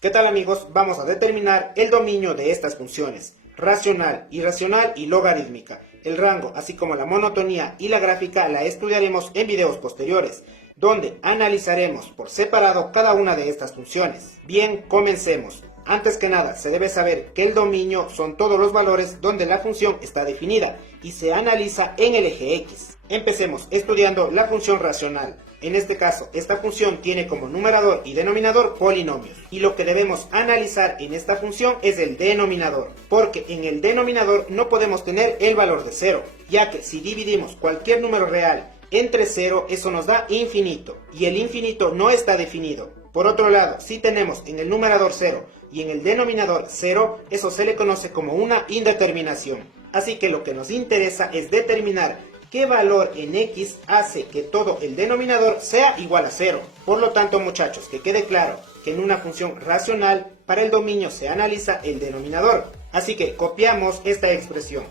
¿Qué tal amigos? Vamos a determinar el dominio de estas funciones, racional, irracional y logarítmica. El rango, así como la monotonía y la gráfica la estudiaremos en videos posteriores, donde analizaremos por separado cada una de estas funciones. Bien, comencemos. Antes que nada, se debe saber que el dominio son todos los valores donde la función está definida y se analiza en el eje X. Empecemos estudiando la función racional. En este caso, esta función tiene como numerador y denominador polinomios. Y lo que debemos analizar en esta función es el denominador, porque en el denominador no podemos tener el valor de 0, ya que si dividimos cualquier número real entre 0, eso nos da infinito, y el infinito no está definido. Por otro lado, si tenemos en el numerador 0 y en el denominador 0, eso se le conoce como una indeterminación. Así que lo que nos interesa es determinar qué valor en X hace que todo el denominador sea igual a 0. Por lo tanto, muchachos, que quede claro que en una función racional, para el dominio se analiza el denominador. Así que copiamos esta expresión,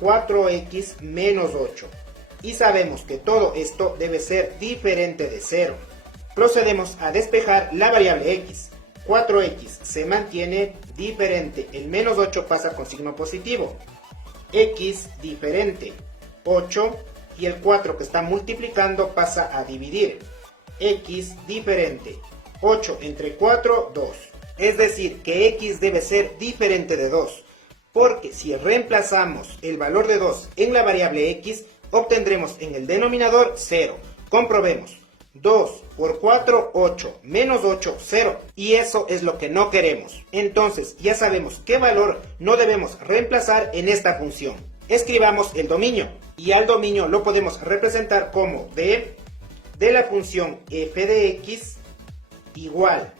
4x menos 8. Y sabemos que todo esto debe ser diferente de 0. Procedemos a despejar la variable x. 4x se mantiene diferente, el menos 8 pasa con signo positivo. X diferente, 8, y el 4 que está multiplicando pasa a dividir. X diferente, 8 entre 4, 2. Es decir, que x debe ser diferente de 2, porque si reemplazamos el valor de 2 en la variable x, obtendremos en el denominador 0. Comprobemos. 2 por 4, 8, menos 8, 0, y eso es lo que no queremos. Entonces ya sabemos qué valor no debemos reemplazar en esta función. Escribamos el dominio, y al dominio lo podemos representar como d de la función f de x igual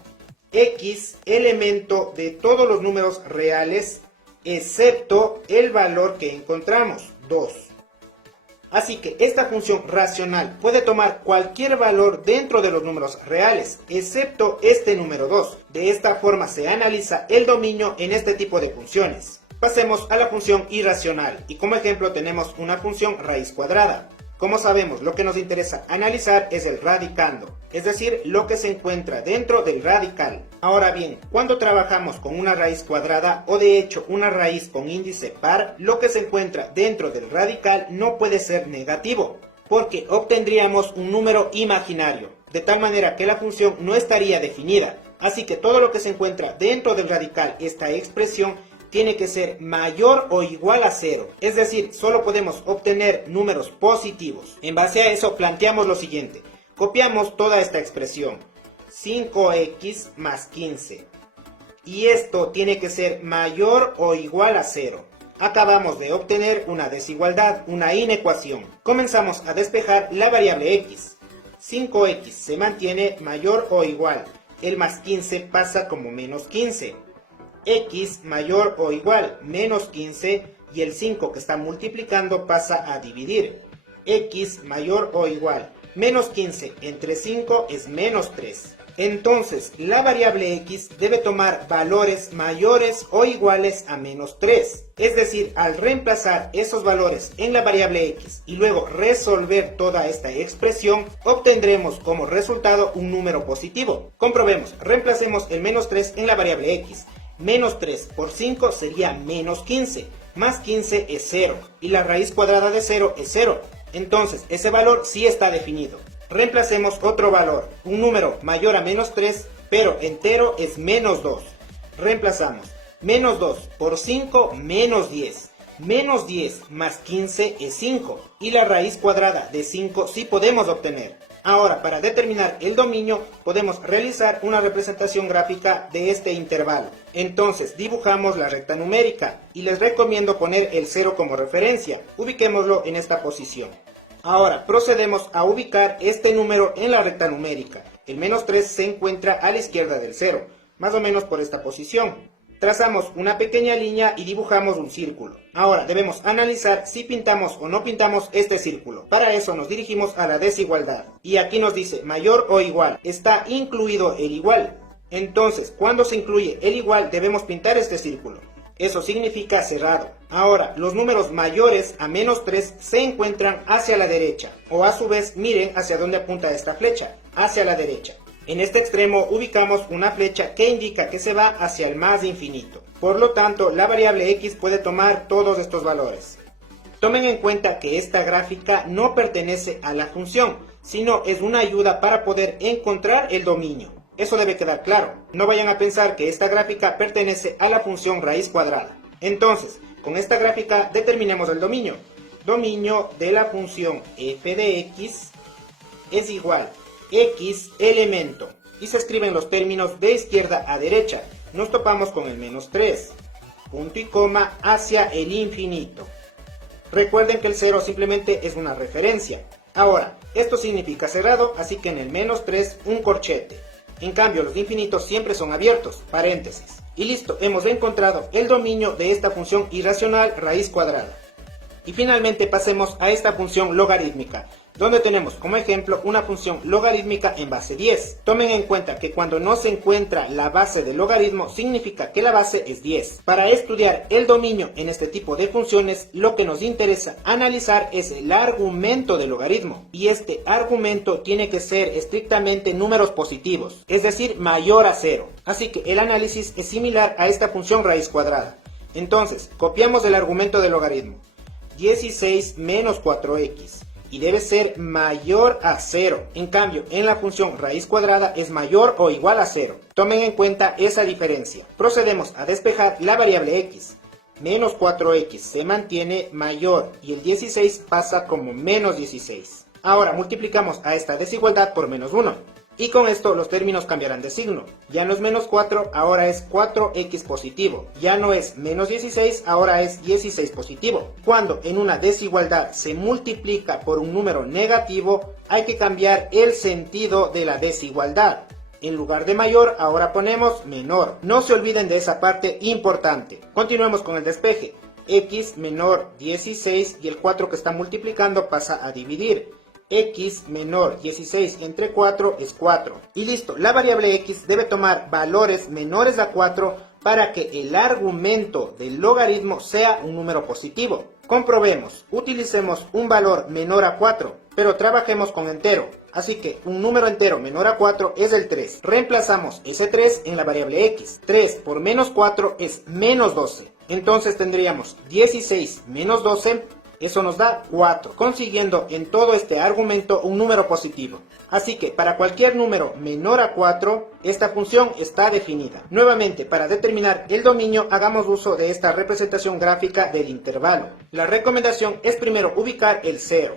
x elemento de todos los números reales excepto el valor que encontramos, 2. Así que esta función racional puede tomar cualquier valor dentro de los números reales, excepto este número 2. De esta forma se analiza el dominio en este tipo de funciones. Pasemos a la función irracional, y como ejemplo tenemos una función raíz cuadrada. Como sabemos, lo que nos interesa analizar es el radicando, es decir, lo que se encuentra dentro del radical. Ahora bien, cuando trabajamos con una raíz cuadrada o de hecho una raíz con índice par, lo que se encuentra dentro del radical no puede ser negativo, porque obtendríamos un número imaginario, de tal manera que la función no estaría definida. Así que todo lo que se encuentra dentro del radical, esta expresión, tiene que ser mayor o igual a 0, es decir, solo podemos obtener números positivos. En base a eso planteamos lo siguiente, copiamos toda esta expresión, 5x más 15, y esto tiene que ser mayor o igual a 0. Acabamos de obtener una desigualdad, una inecuación. Comenzamos a despejar la variable x, 5x se mantiene mayor o igual, el más 15 pasa como menos 15. X mayor o igual, menos 15, y el 5 que está multiplicando pasa a dividir. X mayor o igual, menos 15 entre 5 es menos 3. Entonces, la variable x debe tomar valores mayores o iguales a menos 3. Es decir, al reemplazar esos valores en la variable x y luego resolver toda esta expresión, obtendremos como resultado un número positivo. Comprobemos, reemplacemos el menos 3 en la variable x. Menos 3 por 5 sería menos 15, más 15 es 0, y la raíz cuadrada de 0 es 0, entonces ese valor sí está definido. Reemplacemos otro valor, un número mayor a menos 3, pero entero es menos 2. Reemplazamos, menos 2 por 5, menos 10, menos 10 más 15 es 5, y la raíz cuadrada de 5 sí podemos obtener. Ahora, para determinar el dominio, podemos realizar una representación gráfica de este intervalo. Entonces, dibujamos la recta numérica, y les recomiendo poner el 0 como referencia. Ubiquémoslo en esta posición. Ahora, procedemos a ubicar este número en la recta numérica. El menos 3 se encuentra a la izquierda del 0, más o menos por esta posición. Trazamos una pequeña línea y dibujamos un círculo. Ahora debemos analizar si pintamos o no pintamos este círculo. Para eso nos dirigimos a la desigualdad. Y aquí nos dice mayor o igual. Está incluido el igual. Entonces, cuando se incluye el igual, debemos pintar este círculo. Eso significa cerrado. Ahora, los números mayores a menos 3 se encuentran hacia la derecha. O a su vez, miren hacia dónde apunta esta flecha. Hacia la derecha. En este extremo ubicamos una flecha que indica que se va hacia el más infinito. Por lo tanto, la variable x puede tomar todos estos valores. Tomen en cuenta que esta gráfica no pertenece a la función, sino es una ayuda para poder encontrar el dominio. Eso debe quedar claro. No vayan a pensar que esta gráfica pertenece a la función raíz cuadrada. Entonces, con esta gráfica determinemos el dominio. Dominio de la función f de x es igual x elemento. Y se escriben los términos de izquierda a derecha. Nos topamos con el menos 3. Punto y coma hacia el infinito. Recuerden que el 0 simplemente es una referencia. Ahora, esto significa cerrado, así que en el menos 3 un corchete. En cambio, los infinitos siempre son abiertos, paréntesis. Y listo, hemos encontrado el dominio de esta función irracional raíz cuadrada. Y finalmente pasemos a esta función logarítmica, donde tenemos como ejemplo una función logarítmica en base 10. Tomen en cuenta que cuando no se encuentra la base del logaritmo, significa que la base es 10. Para estudiar el dominio en este tipo de funciones, lo que nos interesa analizar es el argumento del logaritmo. Y este argumento tiene que ser estrictamente números positivos, es decir, mayor a 0. Así que el análisis es similar a esta función raíz cuadrada. Entonces, copiamos el argumento del logaritmo. 16 menos 4x. Y debe ser mayor a 0. En cambio, en la función raíz cuadrada es mayor o igual a 0. Tomen en cuenta esa diferencia. Procedemos a despejar la variable x. Menos 4x se mantiene mayor y el 16 pasa como menos 16. Ahora multiplicamos a esta desigualdad por menos 1. Y con esto los términos cambiarán de signo. Ya no es menos 4, ahora es 4x positivo. Ya no es menos 16, ahora es 16 positivo. Cuando en una desigualdad se multiplica por un número negativo, hay que cambiar el sentido de la desigualdad. En lugar de mayor, ahora ponemos menor. No se olviden de esa parte importante. Continuemos con el despeje. X menor 16 y el 4 que está multiplicando pasa a dividir. X menor 16 entre 4 es 4. Y listo, la variable x debe tomar valores menores a 4 para que el argumento del logaritmo sea un número positivo. Comprobemos, utilicemos un valor menor a 4, pero trabajemos con entero. Así que un número entero menor a 4 es el 3. Reemplazamos ese 3 en la variable x. 3 por menos 4 es menos 12. Entonces tendríamos 16 menos 12. Eso nos da 4, consiguiendo en todo este argumento un número positivo. Así que para cualquier número menor a 4, esta función está definida. Nuevamente, para determinar el dominio, hagamos uso de esta representación gráfica del intervalo. La recomendación es primero ubicar el 0.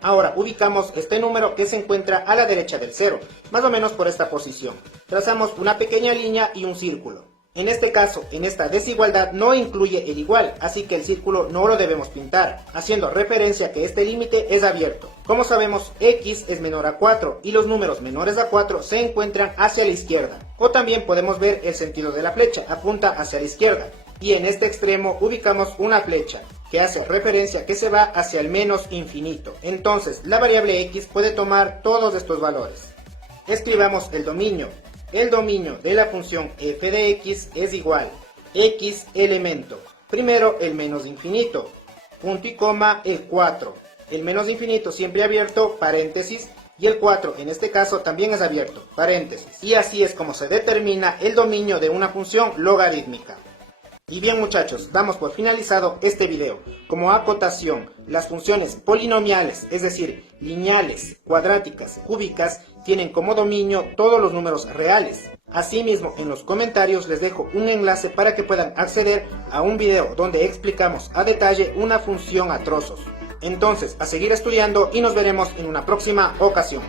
Ahora ubicamos este número que se encuentra a la derecha del 0, más o menos por esta posición. Trazamos una pequeña línea y un círculo. En este caso, en esta desigualdad no incluye el igual, así que el círculo no lo debemos pintar, haciendo referencia a que este límite es abierto. Como sabemos, x es menor a 4 y los números menores a 4 se encuentran hacia la izquierda. O también podemos ver el sentido de la flecha, apunta hacia la izquierda. Y en este extremo ubicamos una flecha, que hace referencia a que se va hacia el menos infinito. Entonces, la variable x puede tomar todos estos valores. Escribamos el dominio. El dominio de la función f de x es igual x elemento. Primero el menos infinito, punto y coma el 4. El menos infinito siempre abierto, paréntesis, y el 4 en este caso también es abierto, paréntesis. Y así es como se determina el dominio de una función logarítmica. Y bien muchachos, damos por finalizado este video. Como acotación, las funciones polinomiales, es decir, lineales, cuadráticas, cúbicas, tienen como dominio todos los números reales. Asimismo, en los comentarios les dejo un enlace para que puedan acceder a un video donde explicamos a detalle una función a trozos. Entonces, a seguir estudiando y nos veremos en una próxima ocasión.